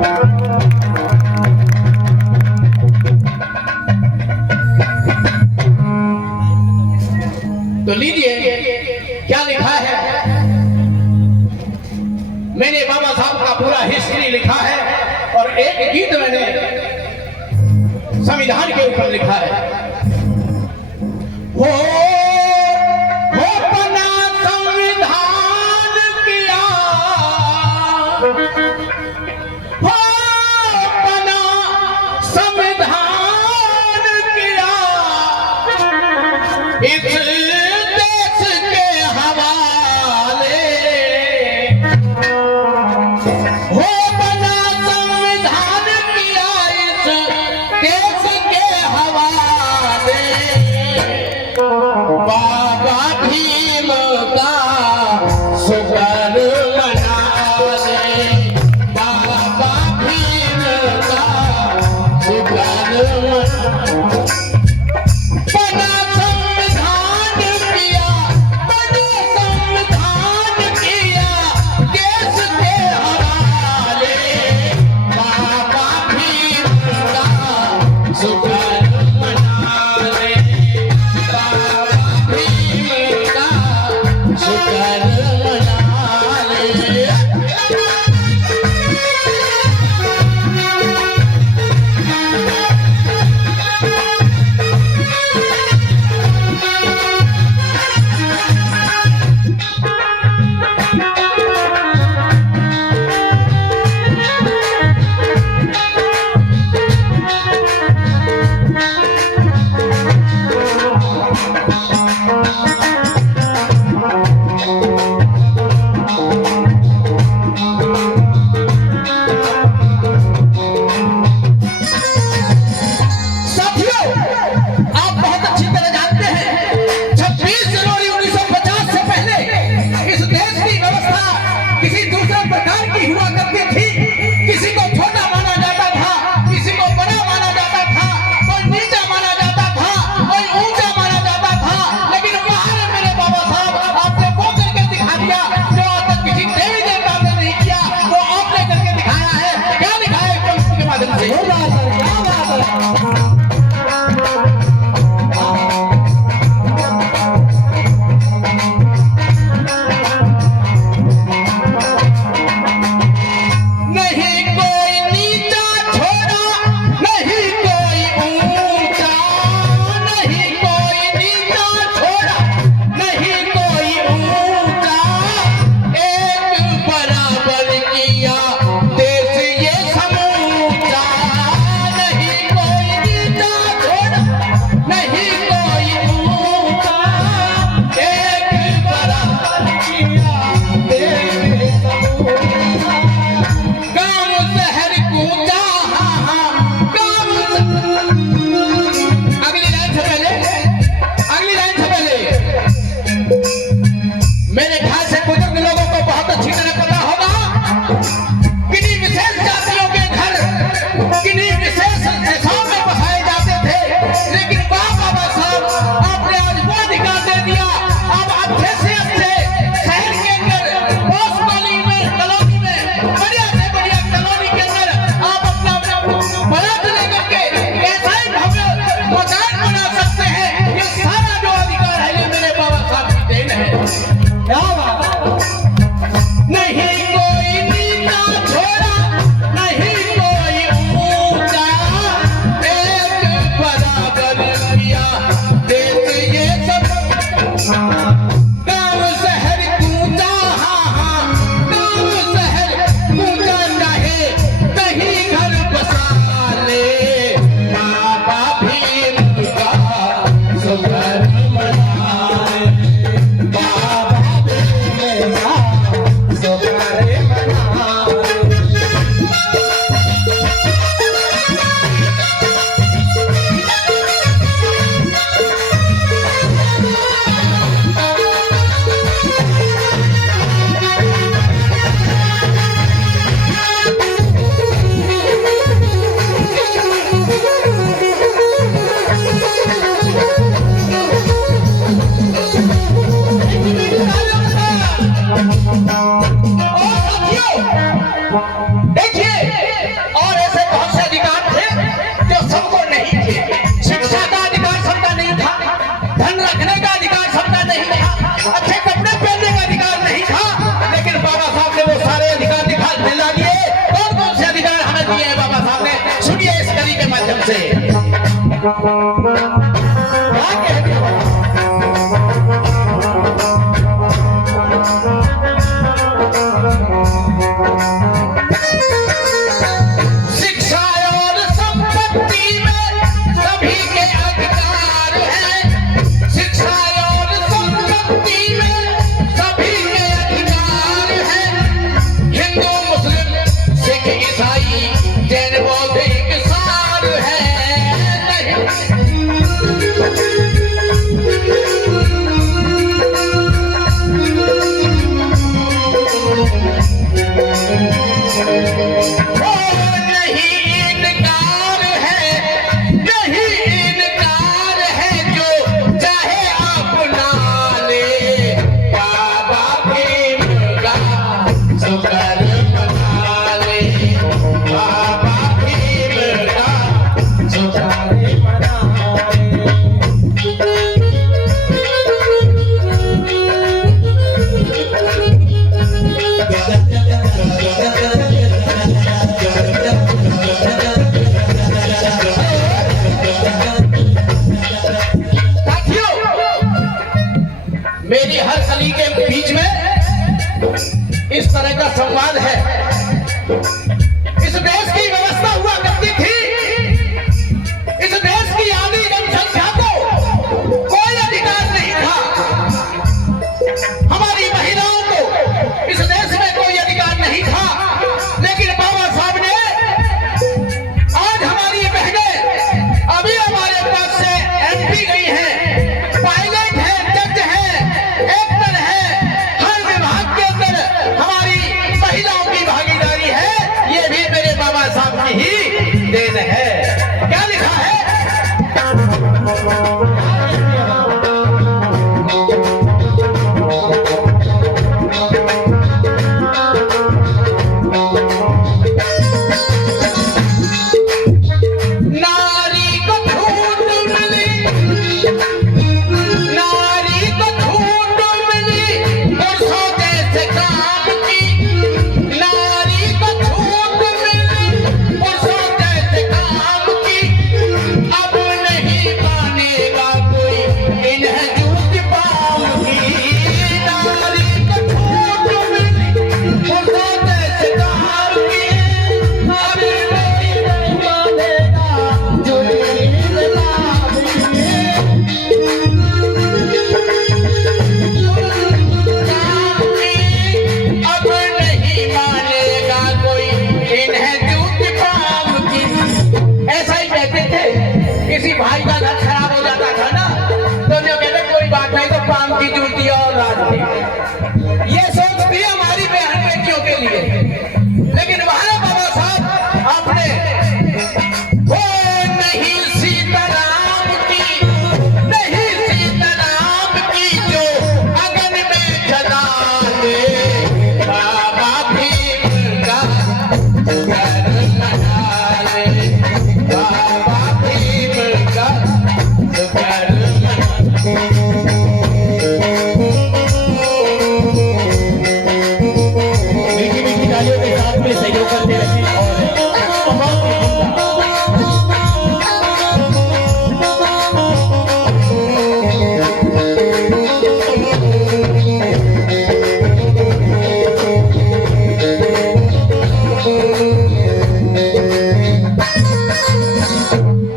तो लीजिए क्या लिखा है। मैंने बाबा साहब का पूरा हिस्ट्री लिखा है और एक गीत मैंने संविधान के ऊपर लिखा है। हो अपना संविधान किया, हो अपना संविधान किया, इस देश के हवाले, हो अपना संविधान किया, इस देश के हवाले, बाबा भीम का शुक्र मना ले, बाबा क्या कह दिया? शिक्षा और संपत्ति में सभी के अधिकार है। शिक्षा और संपत्ति में सभी के अधिकार है। हिंदू मुस्लिम सिख ईसाई जैन बौद्ध एक सार है। मेरी हर कली के बीच में इस तरह का संवाद है। इस देश की व्यवस्था हुआ करती थी, इस देश की आधी जनसंख्या को कोई अधिकार नहीं था। हमारी महिलाओं को इस देश में कोई अधिकार नहीं था। लेकिन बाबा साहब ने आज हमारी बहनें अभी हमारे पास से एमपी गई हैं, पायलट है, जज है, एक्टर है, हर विभाग के अंदर हमारी महिलाओं की भागीदारी है। ये भी मेरे बाबा साहब की ही देन है। क्या लिखा है? किसी भाई का घर खराब हो जाता था ना, तो जो कहते कोई बात नहीं, तो पाम की जूती और राजनीति, ये सोच थी हमारी बहन बेटियों के लिए। लेकिन हमारे बाबा साहब आपने वो नहीं सीताराम की, नहीं सीताराम की जो अगन में जला दे, बाबा भीम का घर बना ले, बाबा मीठी मीठी तालियों के साथ में सहयोग करते रहे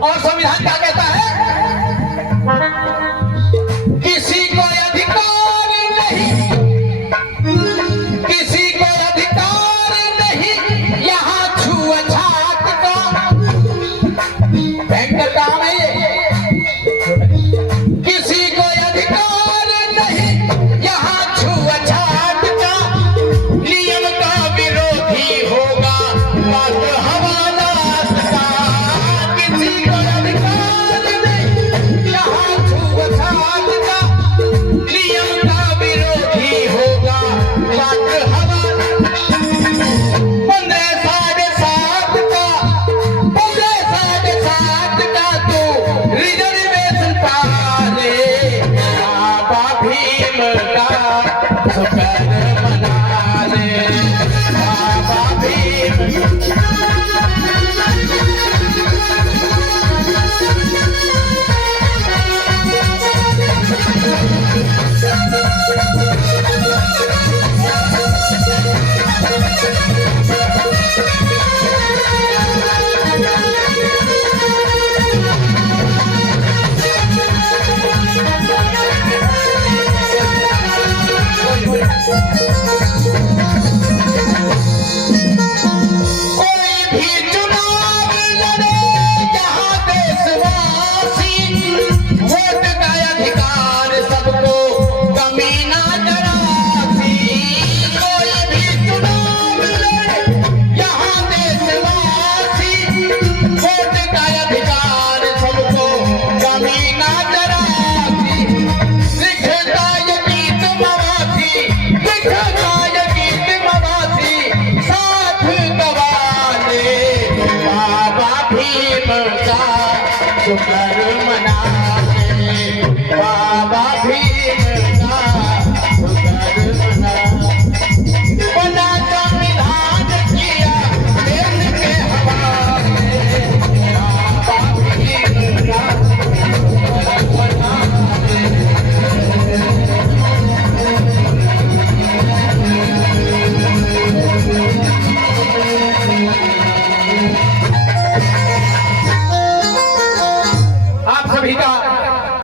और संविधान क्या कहता है? किसी को अधिकार नहीं, किसी को अधिकार नहीं यहाँ छूछात का। भयंकर काम है ये। किसी को अधिकार नहीं यहाँ छूछात का, नियम का विरोधी होगा मात्र हवालात का। किसी को अधिकार नहीं यहाँ छूछात का, नियम का विरोधी होगा मात्र हवालात। 15.7 का, 15.7 का तू रिजर्वेशन पाले, बाबा भीम का शुक्र मना ले, बाबा भीम भीम का शुक्र मनाते, बाबा भीम